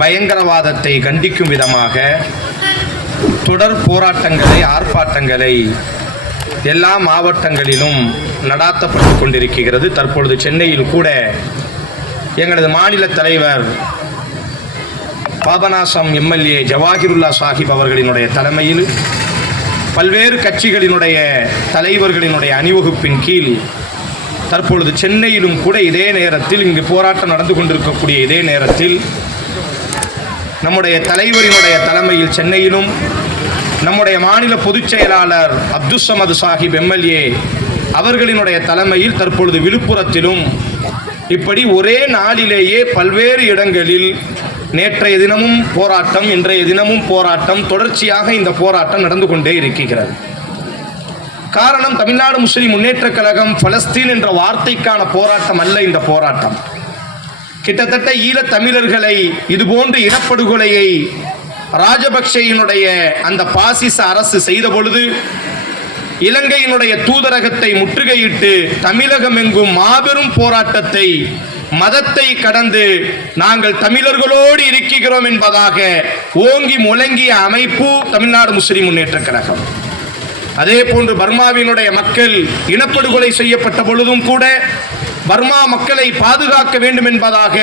பயங்கரவாதத்தை கண்டிக்கும் விதமாக தொடர் போராட்டங்களை, ஆர்ப்பாட்டங்களை எல்லா மாவட்டங்களிலும் நடாத்தப்பட்டு கொண்டிருக்கிறது. தற்பொழுது சென்னையில் கூட எங்களது மாநில தலைவர் பாபநாசம் எம்எல்ஏ ஜவாஹிருல்லா சாஹிப் அவர்களினுடைய தலைமையில் பல்வேறு கட்சிகளினுடைய தலைவர்களினுடைய அணிவகுப்பின் கீழ் தற்பொழுது சென்னையிலும் கூட இதே நேரத்தில், இங்கு போராட்டம் நடந்து கொண்டிருக்கக்கூடிய இதே நேரத்தில், நம்முடைய தலைவரினுடைய தலைமையில் சென்னையிலும், நம்முடைய மாநில பொதுச் செயலாளர் அப்துல் சமது சாஹிப் எம்எல்ஏ அவர்களினுடைய தலைமையில் தற்பொழுது விழுப்புரத்திலும், இப்படி ஒரே நாளிலேயே பல்வேறு இடங்களில் நேற்றைய தினமும் போராட்டம், இன்றைய தினமும் போராட்டம், தொடர்ச்சியாக இந்த போராட்டம் நடந்து கொண்டே இருக்கிறது. காரணம், தமிழ்நாடு முஸ்லிம் முன்னேற்றக் கழகம் பலஸ்தீன் என்ற வார்த்தைக்கான போராட்டம் அல்ல. இந்த போராட்டம் கிட்டத்தட்ட ஈழத் தமிழர்களை இதுபோன்று இனப்படுகொலையை ராஜபக்சேயினுடைய அந்த பாசிச அரசு செய்த பொழுது இலங்கையினுடைய தூதரகத்தை முற்றுகையிட்டு தமிழகம் எங்கும் மாபெரும் போராட்டத்தை, மதத்தை கடந்து நாங்கள் தமிழர்களோடு இருக்கிறோம் என்பதாக ஓங்கி முழங்கிய அமைப்பு தமிழ்நாடு முஸ்லிம் முன்னேற்றக் கழகம். அதே போன்று பர்மாவினுடைய மக்கள் இனப்படுகொலை செய்யப்பட்ட பொழுதும் கூட பர்மா மக்களை பாதுகாக்க வேண்டும் என்பதாக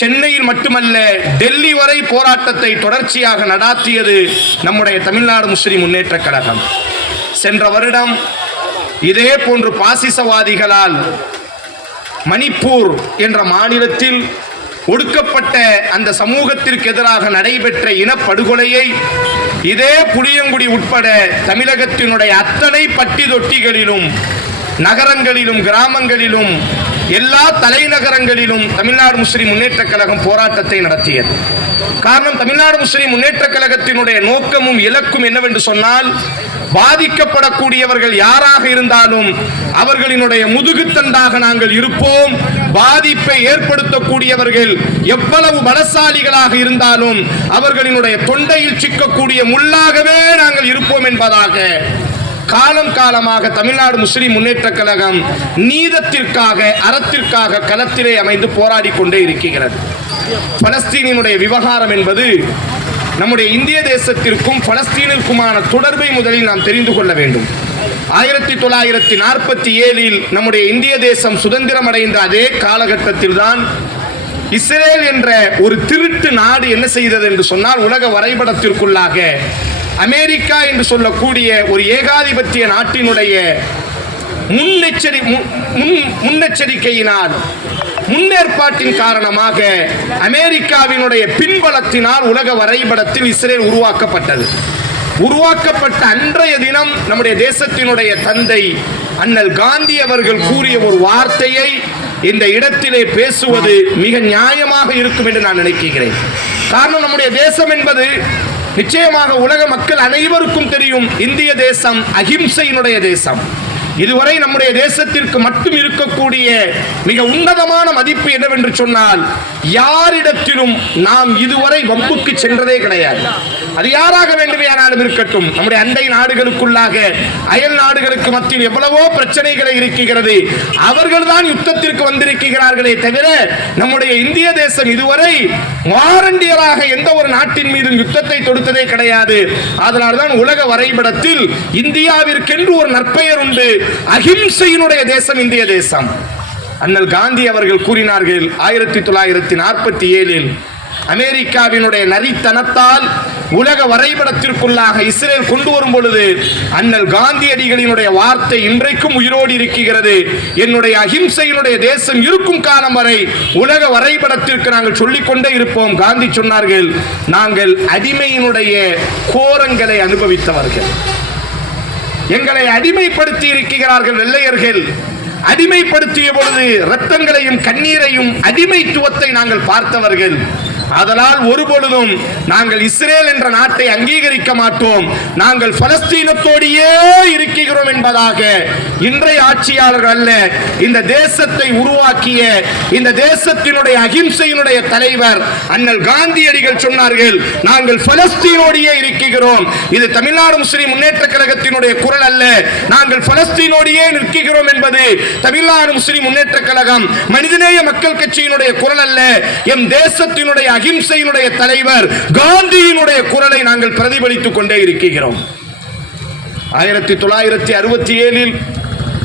சென்னையில் மட்டுமல்ல டெல்லி வரை போராட்டத்தை தொடர்ச்சியாக நடாத்தியது நம்முடைய தமிழ்நாடு முஸ்லிம் முன்னேற்றக் கழகம். சென்ற வருடம் இதே போன்று பாசிசவாதிகளால் மணிப்பூர் என்ற மாநிலத்தில் ஒடுக்கப்பட்ட அந்த சமூகத்திற்கு எதிராக நடைபெற்ற இனப்படுகொலையை இதே புளியங்குடி உட்பட தமிழகத்தினுடைய அத்தனை பட்டி தொட்டிகளிலும், நகரங்களிலும், கிராமங்களிலும், எல்லா தலைநகரங்களிலும் தமிழ்நாடு முஸ்லிம் முன்னேற்றக் கழகம் போராட்டத்தை நடத்தியது. காரணம், தமிழ்நாடு முஸ்லிம் முன்னேற்றக் கழகத்தினுடைய நோக்கமும் இலக்கும் என்னவென்று சொன்னால், பாதிக்கப்படக்கூடியவர்கள் யாராக இருந்தாலும் அவர்களினுடைய முதுகுத்தண்டாக நாங்கள் இருப்போம். பாதிப்பை ஏற்படுத்தக்கூடியவர்கள் எவ்வளவு பலசாலிகளாக இருந்தாலும் அவர்களினுடைய தொண்டையில் சிக்கக்கூடிய முள்ளாகவே நாங்கள் இருப்போம் என்பதாக காலம் காலமாக தமிழ்நாடு முஸ்லிம் முன்னேற்றக் கழகம் நீதத்திற்காக, அறத்திற்காக களத்திலே அமைந்து போராடி கொண்டே இருக்கிறது. பலஸ்தீனினுடைய விவகாரம் என்பது நம்முடைய இந்திய தேசத்திற்கும் பலஸ்தீனிற்குமான தொடர்பை முதலில் நாம் தெரிந்து கொள்ள வேண்டும். 1947 நம்முடைய இந்திய தேசம் சுதந்திரம் அடைந்த அதே காலகட்டத்தில் தான் இஸ்ரேல் என்ற ஒரு திருட்டு நாடு என்ன செய்தது என்று சொன்னால், உலக வரைபடத்திற்குள்ளாக அமெரிக்கா என்று சொல்லக்கூடிய ஒரு ஏகாதிபத்திய நாட்டினுடைய முன்னெச்சரிக்கையினால், முன்னேற்பாட்டின் காரணமாக, அமெரிக்காவினுடைய பின்பலத்தினால் உலக வரைபடத்தில் இஸ்ரேல் உருவாக்கப்பட்டது. உருவாக்கப்பட்ட அன்றைய தினம் நம்முடைய தேசத்தினுடைய தந்தை அண்ணல் காந்தி அவர்கள் கூறிய ஒரு வார்த்தையை இந்த இடத்திலே பேசுவது மிக நியாயமாக இருக்கும் என்று நான் நினைக்கிறேன். காரணம், நம்முடைய தேசம் என்பது நிச்சயமாக உலக மக்கள் அனைவருக்கும் தெரியும், இந்திய தேசம் அகிம்சையினுடைய தேசம். இதுவரை நம்முடைய தேசத்திற்கு மட்டும் இருக்கக்கூடிய மிக உன்னதமான மதிப்பு என்னவென்று சொன்னால், யாரிடத்திலும் நாம் இதுவரை வம்புக்கு சென்றதே கிடையாது. அது யாராக வேண்டுமையானாலும் இருக்கட்டும். நம்முடைய அண்டை நாடுகளுக்குள்ளாக, அயல் நாடுகளுக்கு மத்தியில் எவ்வளவோ பிரச்சனைகளை இருக்கிறது. அவர்கள் தான் யுத்தத்திற்கு வந்திருக்கிறார்களே தவிர நம்முடைய இந்திய தேசம் இதுவரை வாரண்டியராக எந்த ஒரு நாட்டின் மீதும் யுத்தத்தை தொடுத்ததே கிடையாது. அதனால்தான் உலக வரைபடத்தில் இந்தியாவிற்கென்று ஒரு நற்பெயர் உண்டு. அகிம்சையினுடைய தேசம் இந்திய தேசம். அண்ணல் காந்தி அவர்கள் கூறினார்கள், 1947 அமெரிக்காவினுடைய நரித்தனத்தால் உலக வரைபடத்திற்குள்ளாக இஸ்ரேல் கொண்டு வரும் பொழுது அண்ணல் காந்தியடிகளினுடைய வார்த்தை இன்றைக்கும் உயிரோடு இருக்கிறது. என்னுடைய அகிம்சையினுடைய தேசம் இருக்கும் காலம் வரை உலக வரைபடத்திற்கு நாங்கள் சொல்லிக்கொண்டே இருப்போம். காந்தி சொன்னார்கள், நாங்கள் அடிமையினுடைய கோரங்களை அனுபவித்தவர்கள். எங்களை அடிமைப்படுத்தி இருக்கிறார்கள் வெள்ளையர்கள். அடிமைப்படுத்திய பொழுது இரத்தங்களையும் கண்ணீரையும் அடிமைத்துவத்தை நாங்கள் பார்த்தவர்கள். அதனால் ஒருபொழுதும் நாங்கள் இஸ்ரேல் என்ற நாட்டை அங்கீகரிக்க மாட்டோம், நாங்கள் பலஸ்தீனத்தோடையே இருக்கிறோம் என்பதாக இன்றைய ஆட்சியாளர்கள் அல்ல, இந்த தேசத்தை உருவாக்கிய இந்த தேசத்தினுடைய அகிம்சையினுடைய தலைவர் அண்ணல் காந்தியடிகள் சொன்னார்கள், நாங்கள் பலஸ்தீனோடையே இருக்கிறோம். இது தமிழ்நாடு முஸ்லிம் முன்னேற்ற கழகத்தினுடைய குரல் அல்ல. நாங்கள் பலஸ்தீனோடையே நிற்கிறோம் என்பது தமிழ்நாடு முஸ்லிம் முன்னேற்ற கழகம், மனிதநேய மக்கள் கட்சியினுடைய குரல் அல்ல. எம் தேசத்தினுடைய அகிம்சையினுடைய தலைவர் காந்தியினுடைய குரலை நாங்கள் பிரதிபலித்துக் கொண்டே இருக்கிறோம். 1967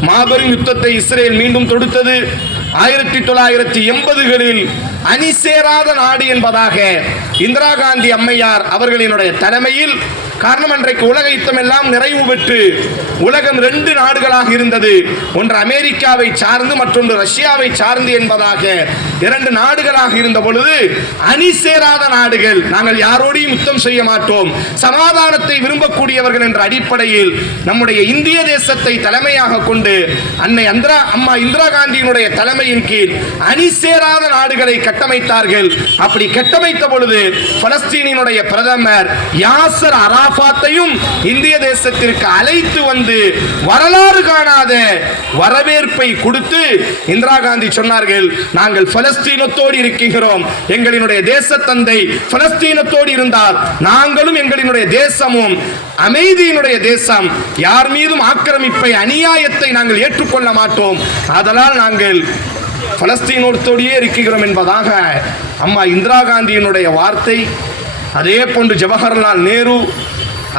மாபெரும் யுத்தத்தை இஸ்ரேல் மீண்டும் தொடுத்தது. 1980களில் அணி சேராத நாடு என்பதாக இந்திரா காந்தி அம்மையார் அவர்களினுடைய தலைமையில், காரணம் அன்றைக்கு உலக யுத்தம் எல்லாம் நிறைவு பெற்று உலகம் 2 நாடுகளாக இருந்தது. ஒன்று அமெரிக்காவை சார்ந்து மற்றொன்று ரஷ்யாவை சார்ந்து என்பதாக 2 நாடுகளாக இருந்த பொழுது, அணி சேராத நாடுகள், நாங்கள் யாரோடையும் யுத்தம் செய்ய மாட்டோம், சமாதானத்தை விரும்பக்கூடியவர்கள் என்ற அடிப்படையில் நம்முடைய இந்திய தேசத்தை தலைமையாக கொண்டு அன்னை அம்மா இந்திரா காந்தியினுடைய தலைமையின் கீழ் அணி சேராத நாடுகளை கட்டமைத்தார்கள். அப்படி கட்டமைத்த பொழுது பலஸ்தீனினுடைய பிரதமர் யாசர் அரபாத்தையும் இந்திய தேசத்திற்கு அழைத்து வந்து வரலாறு காணாத வரவேற்பை கொடுத்து இந்திரா காந்தி சொன்னார்கள், நாங்கள் பலஸ்தீனத்தோடு இருக்கிறோம், எங்களினுடைய தேச தந்தை பலஸ்தீனத்தோடு இருந்தால் நாங்களும் எங்களினுடைய தேசமும் அமைதியினுடைய தேசம், யார் மீதும் ஆக்கிரமிப்பை அநியாயத்தை நாங்கள் ஏற்றுக்கொள்ள மாட்டோம், அதனால் நாங்கள் பலஸ்தீனத்தோடையே இருக்கிறோம் என்பதாக அம்மா இந்திரா காந்தியினுடைய வார்த்தை. அதே போன்று ஜவஹர்லால் நேரு,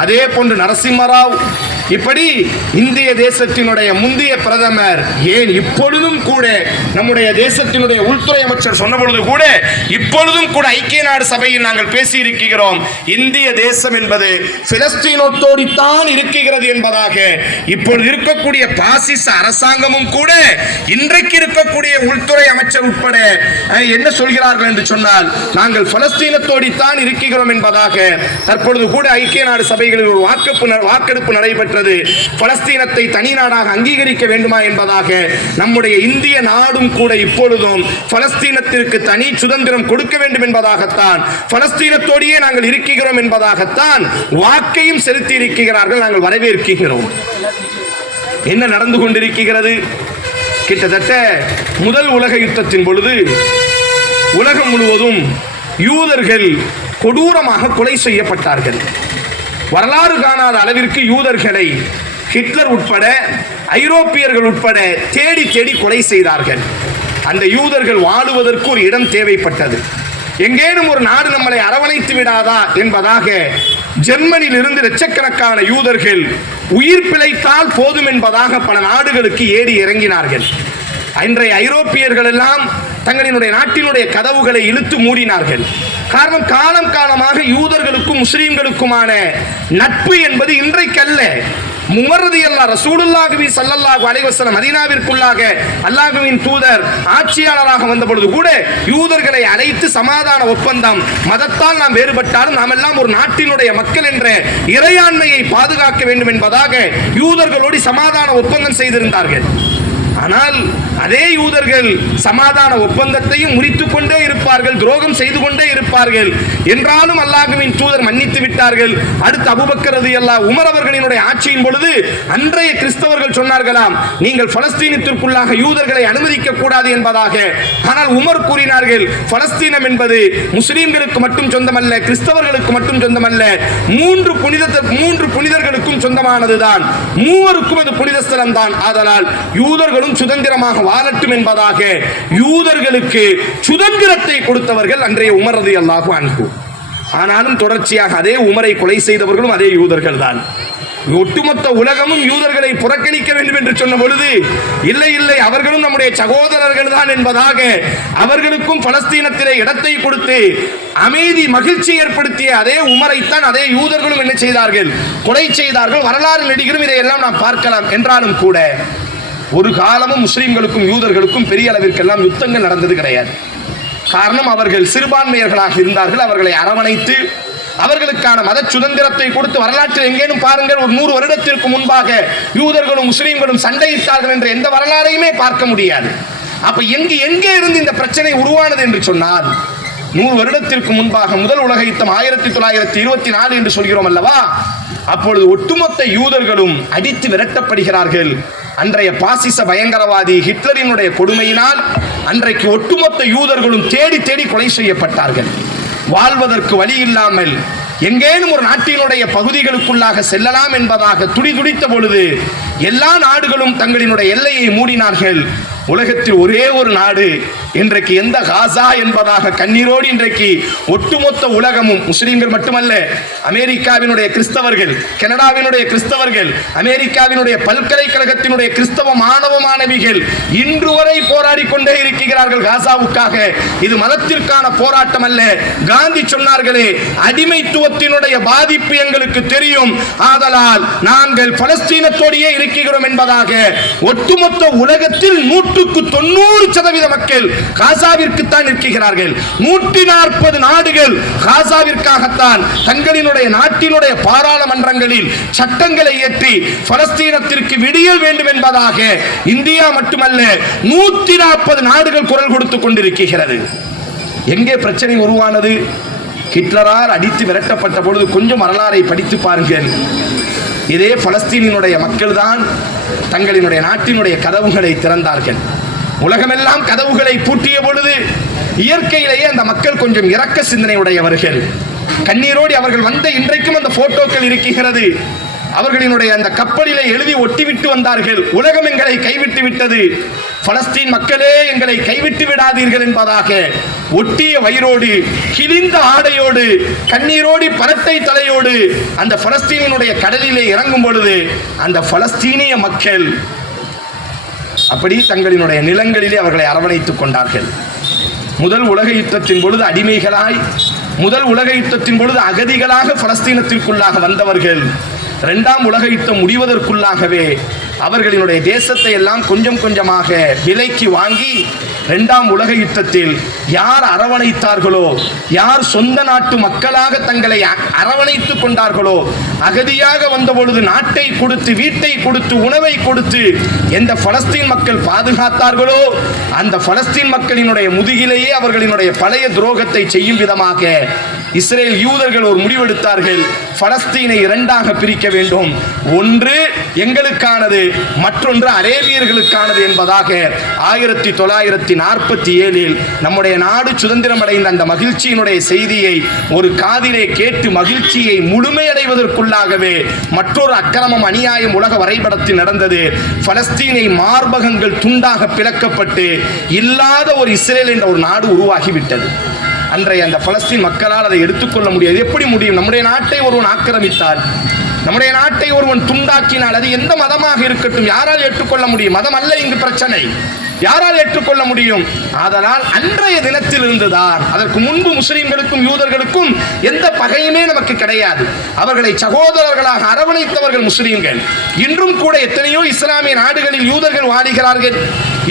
அதே போன்று நரசிம்மராவ், இப்படி இந்திய தேசத்தினுடைய முந்தைய பிரதமர், ஏன் இப்பொழுதும் கூட நம்முடைய தேசத்தினுடைய உள்துறை அமைச்சர் சொன்ன பொழுது கூட இப்பொழுதும் கூட ஐக்கிய நாடு சபையில் நாங்கள் பேசி இருக்கிறோம், இந்திய தேசம் என்பது பிலஸ்தீனத்தோடு தான் இருக்கிறது என்பதாக. இப்பொழுது இருக்கக்கூடிய பாசிச அரசாங்கமும் கூட இன்றைக்கு இருக்கக்கூடிய உள்துறை அமைச்சர் உட்பட என்ன சொல்கிறார்கள் என்று சொன்னால், நாங்கள் பலஸ்தீனத்தோடு தான் இருக்கிறோம் என்பதாக. தற்பொழுது கூட ஐக்கிய நாடு சபைகளில் ஒரு வாக்கெடுப்பு நடைபெற்றது. பலஸ்தீனத்தை தனி நாடாக அங்கீகரிக்க வேண்டுமா என்பதாக. நம்முடைய இந்திய நாடும் கூட இப்பொழுதும் பலஸ்தீனத்திற்கு தனி சுதந்திரம் கொடுக்க வேண்டும் என்பதாகத்தான், பலஸ்தீனத்தோடையே நாங்கள் இருக்கிறோம் என்பதாகத்தான் வாக்கையும் செலுத்தி இருக்கிறார்கள். நாங்கள் வரவேற்கிறோம். என்ன நடந்து கொண்டிருக்கிறது? கிட்டத்தட்ட முதல் உலக யுத்தத்தின் பொழுது உலகம் முழுவதும் யூதர்கள் கொடூரமாக கொலை செய்யப்பட்டார்கள். வரலாறு காணாத அளவிற்கு யூதர்களை ஹிட்லர் உட்பட ஐரோப்பியர்கள் உட்பட தேடி தேடி கொலை செய்தார்கள். அந்த யூதர்கள் வாழுவதற்கு ஒரு இடம் தேவைப்பட்டது. எங்கேனும் ஒரு நாடு நம்மளை அரவணைத்து விடாதா என்பதாக ஜெர்மனியிலிருந்து லட்சக்கணக்கான யூதர்கள் உயிர் பிழைத்தால் போதும் என்பதாக பல நாடுகளுக்கு ஏறி இறங்கினார்கள். இன்றைய ஐரோப்பியர்கள் எல்லாம் தங்களினுடைய நாட்டினுடைய கதவுகளை இழுத்து மூடினார்கள். காரணம், காலம் காலமாக யூதர்களுக்கும் முஸ்லிம்களுக்குமான நட்பு என்பது இன்றைக்கல்ல. உமர் ரலியல்லாஹு ரசூலுல்லாஹி ஸல்லல்லாஹு அலைஹி வஸல்லம் மதீனாவிற்குள்ளாக அல்லாஹ்வின் தூதர் ஆட்சியாளராக வந்த பொழுது கூட யூதர்களை அழைத்து சமாதான ஒப்பந்தம், மதத்தால் நாம் வேறுபட்டாலும் நாம் எல்லாம் ஒரு நாட்டினுடைய மக்கள் என்ற இறையாண்மையை பாதுகாக்க வேண்டும் என்பதாக யூதர்களோடு சமாதான ஒப்பந்தம் செய்திருந்தார்கள். ஆனால் அதே யூதர்கள் சமாதான ஒப்பந்தத்தையும் முறித்துக் கொண்டே இருப்பார்கள், துரோகம் செய்து கொண்டே இருப்பார்கள். என்றாலும் அல்லாஹ்வின் தூதர் மன்னித்து விட்டார்கள். அடுத்து அபூபக்கர் ரலியல்லாஹு உமர் அவர்களினுடைய ஆட்சியின் பொழுது அன்றைய கிறிஸ்தவர்கள் சொன்னார்களாம், நீங்கள் பலஸ்தீனத்திற்குள்ளாக யூதர்களை அனுமதிக்க கூடாது என்பதாக. ஆனால் உமர் கூறினார்கள், பலஸ்தீனம் என்பது முஸ்லிம்களுக்கு மட்டும் சொந்தமல்ல, கிறிஸ்தவர்களுக்கு மட்டும் சொந்தமல்ல, மூன்று புனிதர்களுக்கும் சொந்தமானதுதான், மூவருக்கும் அது புனித ஸ்தலம் தான். ஆதலால் யூதர்களும் சுதந்திரமாக வாழட்டும் என்பதாக யூதர்களுக்கு சுதந்திரத்தை கொடுத்தவர்கள் அன்றைய உமர் ரலியல்லாஹு அன்ஹு. ஆனாலும் தொடர்ச்சியாக அதே உமரை கொலை செய்தவர்களும் அதே யூதர்கள் தான். ஒட்டுமொத்த உலகமும் யூதர்களை புறக்கணிக்க வேண்டும் என்று சொன்ன பொழுது, இல்லை இல்லை அவர்களும் நம்முடைய சகோதரர்கள் தான் என்பதாக அவர்களுக்கும் பலஸ்தீனத்திலே இடத்தை கொடுத்து அமைதி மகிழ்ச்சி ஏற்படுத்திய அதே உமரைத்தான் அதே யூதர்களும் என்ன செய்தார்கள்? கொலை செய்தார்கள். வரலாறு நடிகரும் இதையெல்லாம் நாம் பார்க்கலாம். என்றாலும் கூட ஒரு காலமும் முஸ்லிம்களுக்கும் யூதர்களுக்கும் பெரிய அளவிற்கெல்லாம் யுத்தங்கள் நடந்தது கிடையாது. காரணம், அவர்கள் சிறுபான்மையர்களாக இருந்தார்கள். அவர்களை அரவணைத்து அவர்களுக்கான மத சுதந்திரத்தை கொடுத்து, வரலாற்றில் எங்கேனும் பாருங்கள், ஒரு 100 வருடத்திற்கு முன்பாக யூதர்களும் முஸ்லிம்களும் சண்டையிட்டார்கள் என்ற எந்த வரலாறையுமே பார்க்க முடியாது. அப்ப எங்கே இருந்து இந்த பிரச்சனை உருவானது என்று சொன்னால், 100 வருடத்திற்கு முன்பாக முதல் உலக யுத்தம் 1924 என்று சொல்கிறோம் அல்லவா, அப்பொழுது ஒட்டுமொத்த யூதர்களும் அடித்து விரட்டப்படுகிறார்கள். அன்றைய பாசிச பயங்கரவாதி ஹிட்லரினுடைய கொடுமையினால் அன்றைக்கு ஒட்டுமொத்த யூதர்களும் தேடி தேடி கொலை செய்யப்பட்டார்கள். வாழ்வதற்கு வழி இல்லாமல் எங்கேனும் ஒரு நாட்டினுடைய பகுதிகளுக்குள்ளாக செல்லலாம் என்பதாக துடிதுடித்த பொழுது எல்லா நாடுகளும் தங்களினுடைய எல்லையை மூடினார்கள். உலகத்தில் ஒரே ஒரு நாடு இன்றைக்கு எந்த காசா என்பதாக கண்ணீரோடு இன்றைக்கு ஒட்டுமொத்த உலகமும், முஸ்லிம்கள் மட்டுமல்ல, அமெரிக்காவினுடைய கிறிஸ்தவர்கள், கனடாவினுடைய கிறிஸ்தவர்கள், அமெரிக்காவினுடைய பல்கலைக்கழகத்தினுடைய கிறிஸ்தவ மாணவ மாணவிகள் இன்று வரை போராடி கொண்டே இருக்கிறார்கள் காசாவுக்காக. இது மதத்திற்கான போராட்டம் அல்ல. காந்தி சொன்னார்களே, அடிமைத்துவத்தினுடைய பாதிப்பு எங்களுக்கு தெரியும், ஆதலால் நாங்கள் பலஸ்தீனத்தோடையே இருக்கிறோம் என்பதாக ஒட்டுமொத்த உலகத்தில் 190% மக்கள் காசாவிற்கு தான் இருக்கிறார்கள். 140 நாடுகள் காசாவிற்காகத்தான் தங்களினுடைய நாட்டினுடைய பாராளுமன்றங்களில் சட்டங்களை இயற்றி பலஸ்தீனத்திற்கு விடியல் வேண்டும் என்பதாக இந்தியா மட்டுமல்ல 140 நாடுகள் குரல் கொடுத்துக் கொண்டிருக்கிறது. எங்கே பிரச்சனை உருவானது? ஹிட்லரால் அடித்து விரட்டப்பட்ட பொழுது கொஞ்சம் வரலாறை படித்து பாருங்கள். இதே பலஸ்தீனினுடைய மக்கள் தான் தங்களினுடைய நாட்டினுடைய கதவுகளை திறந்தார்கள். உலகமெல்லாம் கதவுகளை பூட்டிய பொழுது இயற்கையிலேயே அந்த மக்கள் கொஞ்சம் இரக்க சிந்தனை உடையவர்கள். கண்ணீரோடு அவர்கள் வந்த இன்றைக்கும் அந்த போட்டோக்கள் இருக்கிறது. அவர்களினுடைய அந்த கப்பலிலே எழுதி ஒட்டிவிட்டு வந்தார்கள், உலகம் எங்களை கைவிட்டு விட்டது, பலஸ்தீன் மக்களே எங்களை கைவிட்டு விடாதீர்கள் என்பதாக ஒட்டிய வயிறோடு, கிழிந்த ஆடையோடு, கண்ணீரோடு, பரட்டை தலையோடு அந்த பலஸ்தீனினுடைய கடலிலே இறங்கும் பொழுது அந்த பலஸ்தீனிய மக்கள் அப்படி தங்களினுடைய நிலங்களிலே அவர்களை அரவணைத்துக் கொண்டார்கள். முதல் உலக யுத்தத்தின் பொழுது அடிமைகளாய், முதல் உலக யுத்தத்தின் பொழுது அகதிகளாக பலஸ்தீனத்திற்குள்ளாக வந்தவர்கள் 2ஆம் உலக யுத்தம் முடிவதற்குள்ளாகவே அவர்களினுடைய தேசத்தை எல்லாம் கொஞ்சம் கொஞ்சமாக விலைக்கு வாங்கி 2ஆம் உலக யுத்தத்தில் யார் அரவணைத்தார்களோ, யார் சொந்த நாட்டு மக்களாக தங்களை அரவணைத்துக் கொண்டார்களோ, அகதியாக வந்த பொழுது நாட்டை கொடுத்து, வீட்டை கொடுத்து, உணவை கொடுத்து எந்த பலஸ்தீன் மக்கள் பாதுகாத்தார்களோ அந்த பலஸ்தீன் மக்களினுடைய முதுகிலேயே அவர்களினுடைய பழைய துரோகத்தை செய்யும் விதமாக இஸ்ரேல் யூதர்கள் ஒரு முடிவெடுத்தார்கள். பலஸ்தீனை 2ஆக பிரிக்க வேண்டும், ஒன்று எங்களுக்கானது, மற்றொன்று அரேபியர்களுக்கானது என்பதாக 1947 நம்முடைய நாடு சுதந்திரம் அடைந்த அந்த மகிழ்ச்சியினுடைய செய்தியை ஒரு காதிலே கேட்டு மகிழ்ச்சியை முழுமையடைவதற்குள்ளாகவே மற்றொரு அக்கிரமம், அநியாயம் உலக வரைபடத்தில் நடந்தது. பலஸ்தீனை மார்பகங்கள் துண்டாக பிளக்கப்பட்டு இல்லாத ஒரு இஸ்ரேல் என்ற ஒரு நாடு உருவாகிவிட்டது. அன்றைய அந்த பலஸ்தீன் மக்களால் அதை எடுத்துக்கொள்ள முடியாது. எப்படி முடியும்? நம்முடைய நாட்டை ஒருவன் ஆக்கிரமித்தால், நம்முடைய நாட்டை ஒருவன் துண்டாக்கினால், அது எந்த மதமாக இருக்கட்டும், யாரால் ஏற்றுக்கொள்ள முடியும்? மதம் அல்ல இங்கு பிரச்சனை, யாரால் ஏற்றுக்கொள்ள முடியும்? ஆதலால் அன்றைய தினத்தில் இருந்துதான், அதற்கு முன்பு முஸ்லிம்களுக்கும் யூதர்களுக்கும் எந்த பகையுமே நமக்கு கிடையாது. அவர்களை சகோதரர்களாக அரவணைத்தவர்கள் முஸ்லிம்கள். இன்றும் கூட எத்தனையோ இஸ்லாமிய நாடுகளில் யூதர்கள் வாடுகிறார்கள்,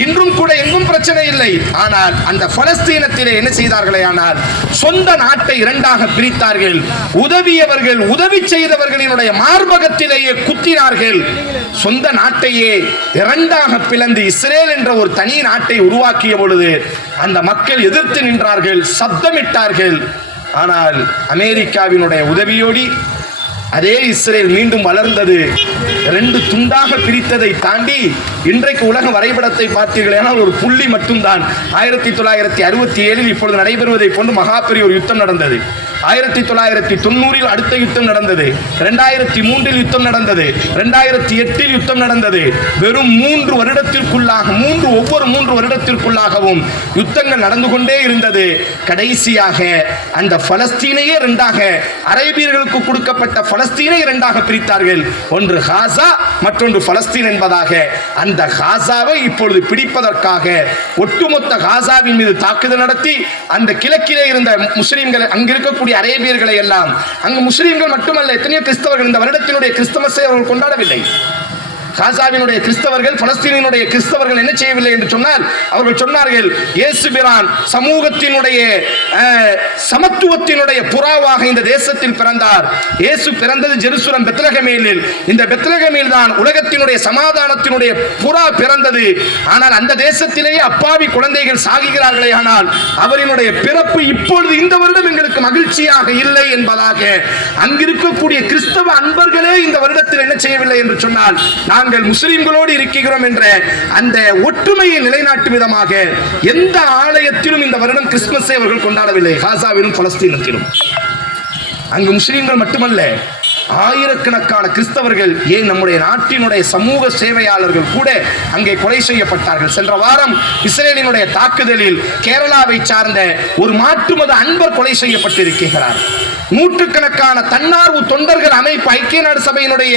இன்றும் கூட எங்கும் பிரச்சனை இல்லை. ஆனால் அந்த பலஸ்தீனத்திலே என்ன செய்தார்களே, ஆனால் சொந்த நாட்டை 2ஆக பிரித்தார்கள். உதவியவர்கள், உதவி செய்தவர்களினுடைய மார்பகத்திலேயே குத்தினார்கள். சொந்த நாட்டையே 2ஆக பிளந்து இஸ்ரேல் என்ற ஒரு தனி நாட்டை உருவாக்கிய பொழுது அந்த மக்கள் எதிர்த்து நின்றார்கள், சப்தமிட்டார்கள். ஆனால் அமெரிக்காவினுடைய உதவியோடு அதே இஸ்ரேல் மீண்டும் வளர்ந்தது. 2 துண்டாக பிரித்ததை தாண்டி இன்றைக்கு உலக வரைபடத்தை பார்த்தீர்கள் ஆனால் ஒரு புள்ளி மட்டும்தான். 1967 இப்பொழுது நடைபெறுவதை போன்று மகாபெரிய ஒரு யுத்தம் நடந்தது. 1990 அடுத்த யுத்தம் நடந்தது. 2003 யுத்தம் நடந்தது. 2008 யுத்தம் நடந்தது. வெறும் 3 வருடத்திற்குள்ளாக, ஒவ்வொரு 3 வருடத்திற்குள்ளாகவும் யுத்தங்கள் நடந்து கொண்டே இருந்தது. கடைசியாக அந்த பலஸ்தீனையே 2ஆக, அரேபியர்களுக்கு கொடுக்கப்பட்ட பலஸ்தீனை 2ஆக பிரித்தார்கள். ஒன்று காசா, மற்றொன்று பலஸ்தீன் என்பதாக. அந்த காசாவை இப்பொழுது பிடிப்பதற்காக ஒட்டுமொத்த காசாவின் மீது தாக்குதல் நடத்தி அந்த கிழக்கிலே இருந்த முஸ்லிம்கள், அங்கிருக்கக்கூடிய அரேபியர்களை எல்லாம், அங்கு முஸ்லிம்கள் மட்டுமல்ல எத்தனையோ கிறிஸ்தவர்கள் இந்த வருடத்தினுடைய கிறிஸ்துமஸை அவர்கள் கொண்டாடவில்லை. காசாவினுடைய கிறிஸ்தவர்கள், பலஸ்தீனினுடைய கிறிஸ்தவர்கள் என்ன செய்யவில்லை என்று சொன்னால், அவர்கள் சொன்னார்கள், இயேசு பிரான் சமூகத்தினுடைய சமத்துவத்தினுடைய புறாவாக இந்த தேசத்தில் பிறந்தார். இயேசு பிறந்தது ஜெருசலம் பெத்லகேமில். இந்த பெத்லகேமில் தான் உலகத்தினுடைய சமாதானத்தினுடைய புறா பிறந்தது. ஆனால் அந்த தேசத்திலேயே அப்பாவி குழந்தைகள் சாகுகிறார்களே, ஆனால் அவரினுடைய பிறப்பு இப்பொழுது இந்த வருடம் எங்களுக்கு மகிழ்ச்சியாக இல்லை என்பதாக அங்கிருக்கக்கூடிய கிறிஸ்தவ அன்பர்களே இந்த வருடத்தில் என்ன செய்யவில்லை என்று சொன்னால், நாங்கள் முஸ்லிம்களோடு இருக்கிறோம் என்ற அந்த ஒற்றுமையை நிலைநாட்டும் விதமாக எந்த ஆலயத்திலும் இந்த வருடம் கிறிஸ்துமஸை அவர்கள் கொண்டாடவில்லை. காசாவிலும் பலஸ்தீனத்திலும். அங்கு முஸ்லிம்கள் மட்டுமல்ல, ஆயிரக்கணக்கான கிறிஸ்தவர்கள், ஏன் நம்முடைய நாட்டினுடைய சமூக சேவையாளர்கள் கூட அங்கே கொலை செய்யப்பட்டார்கள். சென்ற வாரம் இஸ்ரேலினுடைய தாக்குதலில் கேரளாவை சார்ந்த ஒரு மாற்று மத அன்பர் கொலை செய்யப்பட்டிருக்கிறார். நூற்றுக்கணக்கான தன்னார்வ தொண்டர்கள் அமைப்பு ஐக்கிய நாடு சபையினுடைய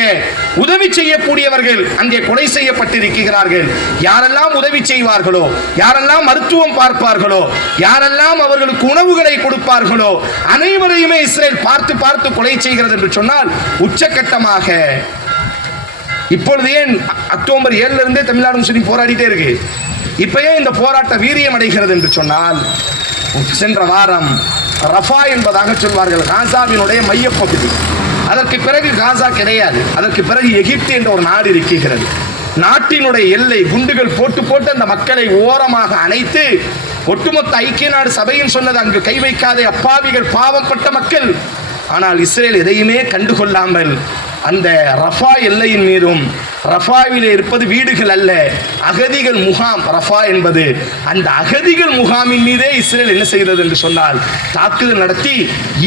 உதவி செய்யக்கூடியவர்கள் அங்கே கொலை செய்யப்பட்டிருக்கிறார்கள். யாரெல்லாம் உதவி செய்வார்களோ, யாரெல்லாம் மருத்துவம் பார்ப்பார்களோ, யாரெல்லாம் அவர்களுக்கு உணவுகளை கொடுப்பார்களோ அனைவரையுமே இஸ்ரேல் பார்த்து பார்த்து கொலை செய்கிறது என்று சொன்னால் உச்சகட்டமாக இப்பொழுது ஏன் அக்டோபர் 7 இருந்தே தமிழ்நாடு முஸ்லிம் போராடிட்டே இருக்கு. இப்பயே இந்த போராட்டம் வீரியம் அடைகிறது என்று சொன்னால், சென்ற வாரம் ரஃபா என்பதாக சொல்வார்கள், காசாவினுடைய மையப்பகுதி. அதற்கு பிறகு காசா கிடையாது. அதற்கு பிறகு எகிப்து என்ற ஒரு நாடு இருக்கிறது. நாட்டினுடைய எல்லை குண்டுகள் போட்டு போட்டு அந்த மக்களை ஓரமாக அணைத்து, ஒட்டுமொத்த ஐக்கிய நாடு சபையும் சொன்னது அங்கு கை வைக்காதே அப்பாவிகள், பாவப்பட்ட மக்கள். ஆனால் இஸ்ரேல் எதையுமே கண்டுகொள்ளாமல் அந்த ரஃபா எல்லையின் மீதும், ரஃபாவில் இருப்பது வீடுகள் அல்ல, அகதிகள் முகாம். ரஃபா என்பது அந்த அகதிகள் முகாமின் மீதே இஸ்ரேல் என்ன செய்கிறது என்று சொன்னால் தாக்குதல் நடத்தி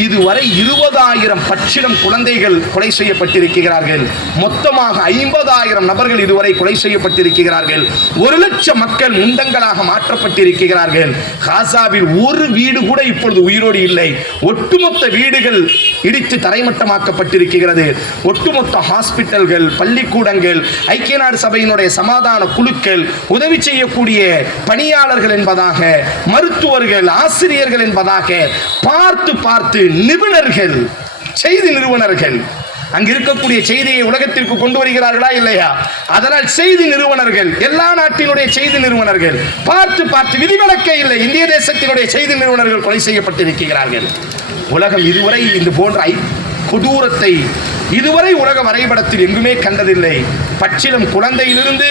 இதுவரை 20,000 பச்சிளம் குழந்தைகள் கொலை செய்யப்பட்டிருக்கிறார்கள். மொத்தமாக 50,000 நபர்கள் இதுவரை கொலை செய்யப்பட்டிருக்கிறார்கள். 1,00,000 மக்கள் முண்டங்களாக மாற்றப்பட்டிருக்கிறார்கள். காசாவில் ஒரு வீடு கூட இப்பொழுது உயிரோடு இல்லை. ஒட்டுமொத்த வீடுகள் இடித்து தரைமட்டமாக்கப்பட்டிருக்கிறது. ஒட்டுமொத்த ஹாஸ்பிட்டல்கள், பள்ளிக்கூடங்கள், ஐக்கிய நாடு சபையினுடைய சமாதான குழுக்கள், உதவி செய்யக்கூடிய பணியாளர்கள் என்பதாக, மருத்துவர்கள், ஆசிரியர்கள் என்பதாக பார்த்து பார்த்து நிபுணர்கள், செய்தி நிறுவனர்கள் அங்கு இருக்கக்கூடிய செய்தியை உலகத்திற்கு கொண்டு வருகிறார்களா இல்லையா? அதனால் செய்தி நிறுவனர்கள், எல்லா நாட்டினுடைய செய்தி நிறுவனர்கள் பார்த்து பார்த்து விதிவிலக்கே இல்லை, இந்திய தேசத்தினுடைய செய்தி நிறுவனர்கள் கொலை செய்யப்பட்டிருக்கிறார்கள். உலகம் இதுவரை இந்த போன்ற கொடூரத்தை இதுவரை உலக வரைபடத்தில் எங்குமே கண்டதில்லை. பச்சிலம் குழந்தையிலிருந்து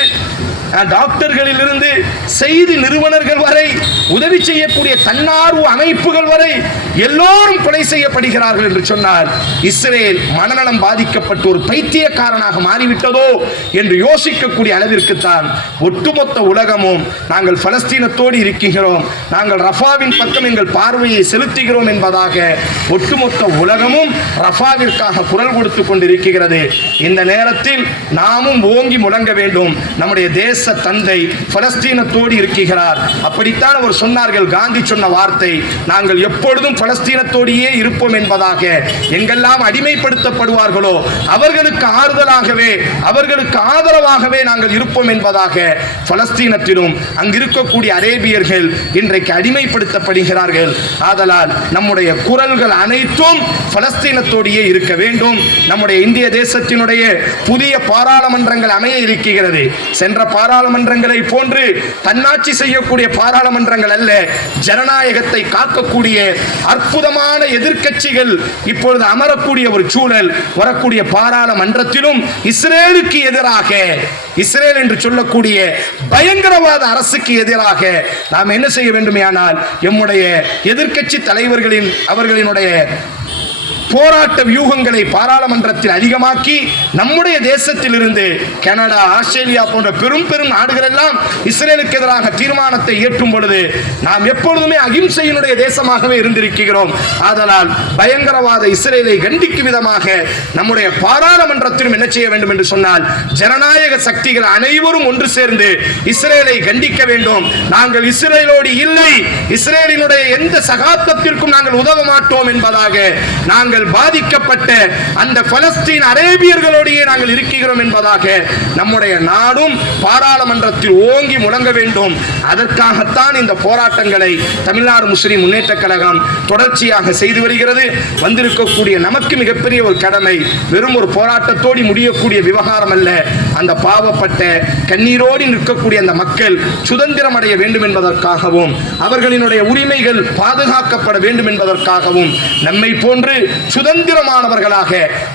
டாக்டர்களிலிருந்து செய்தி நிறுவனர்கள் வரை, உதவி செய்யக்கூடிய தன்னார்வ அமைப்புகள் வரை எல்லோரும் கொலை செய்யப்படுகிறார்கள் என்று சொன்னார். இஸ்ரேல் மனநலம் பாதிக்கப்பட்டு ஒரு பைத்தியக்காரனாக மாறிவிட்டதோ என்று யோசிக்கக்கூடிய அளவிற்குத்தான் ஒட்டுமொத்த உலகமும் நாங்கள் பலஸ்தீனத்தோடு இருக்கிறோம், நாங்கள் ரஃபாவின் பக்கம் எங்கள் பார்வையை செலுத்துகிறோம் என்பதாக ஒட்டுமொத்த உலகமும் ரஃபாவிற்காக குரல் கொடுத்துக் கொண்டிருக்கிறது. இந்த நேரத்தில் நாமும் ஓங்கி முழங்க வேண்டும். நம்முடைய தேச தந்தை பலஸ்தீனத்தோடு இருக்கிறார். அப்படித்தான் அவர் சொன்னார்கள். காந்தி சொன்ன வார்த்தை, நாங்கள் எப்பொழுதும் பலஸ்தீனத்தோடையே இருப்போம் என்பதாக. எங்கெல்லாம் அடிமைப்படுத்தப்படுவார்களோ அவர்களுக்கு ஆறுதலாகவே, அவர்களுக்கு ஆதரவாகவே நாங்கள் இருப்போம் என்பதாக. பலஸ்தீனத்திலும் அங்கிருக்கக்கூடிய அரேபியர்கள் இன்றைக்கு அடிமைப்படுத்தப்படுகிறார்கள். ஆதலால் நம்முடைய குரல்கள் அனைத்தும் பலஸ்தீனத்தோடையே இருக்க வேண்டும். நம்முடைய இந்திய தேசத்தினுடைய புதிய பாராளுமன்றங்கள் அமைய இருக்கிறது. சென்ற பாராளுமன்றங்களை போன்று தன்னாட்சி செய்யக்கூடிய பாராளுமன்றங்கள் அல்ல, ஜனநாயகத்தை காக்கக்கூடிய அற்புதமான எதிர்க்கட்சிகள் இப்பொழுது அமரக்கூடிய ஒரு சூழல். வரக்கூடிய பாராளுமன்றத்திலும் இஸ்ரேலுக்கு எதிராக, இஸ்ரேல் என்று சொல்லக்கூடிய பயங்கரவாத அரசுக்கு எதிராக நாம் என்ன செய்ய வேண்டுமானால் எம்முடைய எதிர்க்கட்சி தலைவர்களின் அவர்களினுடைய போராட்ட வியூகங்களை பாராளுமன்றத்தில் அதிகமாக்கி நம்முடைய தேசத்தில் இருந்து கனடா, ஆஸ்திரேலியா போன்ற பெரும் பெரும் நாடுகள் எல்லாம் இஸ்ரேலுக்கு எதிராக தீர்மானத்தை ஏற்றும் பொழுது நாம் எப்பொழுதுமே அகிம்சையினுடைய தேசமாகவே இருந்திருக்கிறோம். ஆதலால் பயங்கரவாத இஸ்ரேலை கண்டிக்கும் விதமாக நம்முடைய பாராளுமன்றத்திலும் என்ன செய்ய வேண்டும் என்று சொன்னால் ஜனநாயக சக்திகள் அனைவரும் ஒன்று சேர்ந்து இஸ்ரேலை கண்டிக்க வேண்டும். நாங்கள் இஸ்ரேலோடு இல்லை, இஸ்ரேலினுடைய எந்த சகாப்தத்திற்கும் நாங்கள் உதவ மாட்டோம் என்பதாக நாங்கள் பாதிக்கப்பட்ட அந்த பலஸ்தீன் அரேபியர்களோடையே நாங்கள் இருக்கிறோம் என்பதாக நம்முடைய நாடும் பாராளுமன்றத்தில் ஓங்கி முழங்க வேண்டும். அதற்காகத்தான் இந்த போராட்டங்களை தமிழ்நாடு முஸ்லிம் முன்னேற்ற கழகம் தொடர்ச்சியாக செய்து வருகிறது. வந்திருக்கக்கூடிய நமக்கு மிகப்பெரிய ஒரு கடமை, வெறும் ஒரு போராட்டத்தோடு முடியக்கூடிய விவகாரம் அல்ல. அந்த பாவப்பட்ட கண்ணீரோடு நிற்கக்கூடிய அந்த மக்கள் சுதந்திரம் அடைய வேண்டும் என்பதற்காகவும், அவர்களினுடைய உரிமைகள் பாதுகாக்கப்பட வேண்டும் என்பதற்காகவும், நம்மை போன்று சுதந்திரமானவர்களாக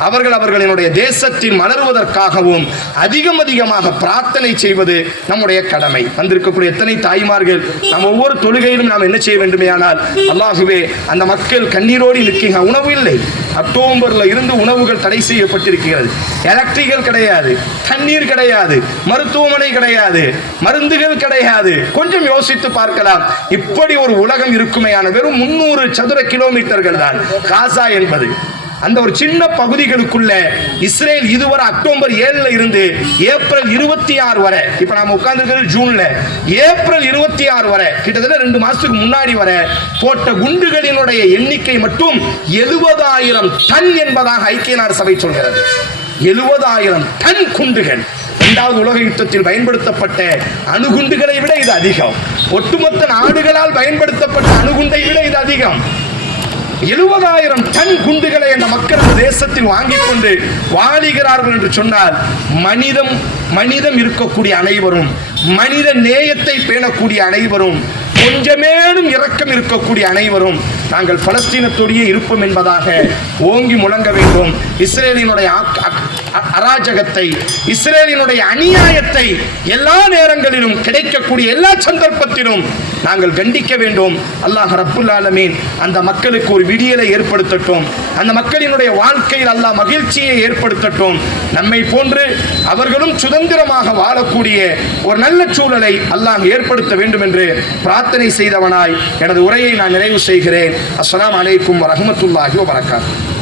அவர்கள் அவர்களினுடைய தேசத்தில் மலர்வதற்காகவும் அதிகமாக பிரார்த்தனை செய்வது நம்முடைய கடமை. வந்திருக்கக்கூடிய எத்தனை தாய்மார்கள் நாம் ஒவ்வொரு தொழுகையிலும் நாம் என்ன செய்ய வேண்டுமேயானால், அல்லாஹுவே அந்த மக்கள் கண்ணீரோடு நிற்கிற உணவு இல்லை. அக்டோபர்ல இருந்து உணவுகள் தடை செய்யப்பட்டிருக்கிறது. எலக்ட்ரிக்கல் கிடையாது, தண்ணீர் கிடையாது, மருத்துவமனை கிடையாது, மருந்துகள் கிடையாது. கொஞ்சம் யோசித்து பார்க்கலாம். இப்படி ஒரு உலகம் இருக்குமேயான வெறும் 300 சதுர கிலோமீட்டர்கள் தான் காசா என்பது. அந்த ஒரு சின்ன பகுதிகளுக்குள்ள இஸ்ரேல் இதுவரை அக்டோபர் 7 இருந்து ஏப்ரல் 26 வரை, இப்ப நாம உட்கார்ந்திருக்கிறது ஜூன்ல, ஏப்ரல் 26 வரை கிட்டத்தட்ட 2 மாசத்துக்கு முன்னாடி வரை போட்ட குண்டுகளினுடைய எண்ணிக்கை மட்டும் 70,000 டன் என்பதாக ஐக்கிய நாடு சபை சொல்கிறது. 70,000 டன் குண்டுகள். இரண்டாவது உலக யுத்தத்தில் பயன்படுத்தப்பட்ட அணுகுண்டுகளை விட இது அதிகம். ஒட்டுமொத்த நாடுகளால் பயன்படுத்தப்பட்ட அணுகுண்டை விட இது அதிகம். 70,000 டன் குண்டுகளை அந்த மக்கள் அந்த தேசத்தில் வாங்கிக் கொண்டு வாழுகிறார்கள் என்று சொன்னால், மனிதம் இருக்கக்கூடிய அனைவரும், மனித நேயத்தை பேணக்கூடிய அனைவரும், கொஞ்சமேனும் இரக்கம் இருக்கக்கூடிய அனைவரும் நாங்கள் பலஸ்தீனத்தோடையே இருப்போம் என்பதாக ஓங்கி முழங்க வேண்டும். இஸ்ரேலினுடைய அராஜகத்தை, இஸ்ரேலினுடைய அநியாயத்தை எல்லா நேரங்களிலும், கிடைக்கக்கூடிய எல்லா சந்தர்ப்பத்திலும் நாங்கள் கண்டிக்க வேண்டும். அல்லாஹ் ரப்புல் ஆலமீன் அந்த மக்களுக்கு ஒரு விடியலை ஏற்படுத்தட்டும். அந்த மக்களினுடைய வாழ்க்கையில் அல்லாஹ் மகிழ்ச்சியை ஏற்படுத்தட்டும். நம்மை போன்று அவர்களும் சுதந்திரமாக வாழக்கூடிய ஒரு நல்ல சூழலை அல்லாஹ் ஏற்படுத்த வேண்டும் என்று பிரார்த்தனை செய்தவனாய் எனது உரையை நான் நிறைவு செய்கிறேன். அஸ்ஸலாமு அலைக்கும் வரஹ்மத்துல்லாஹி வபரகாத்துஹு.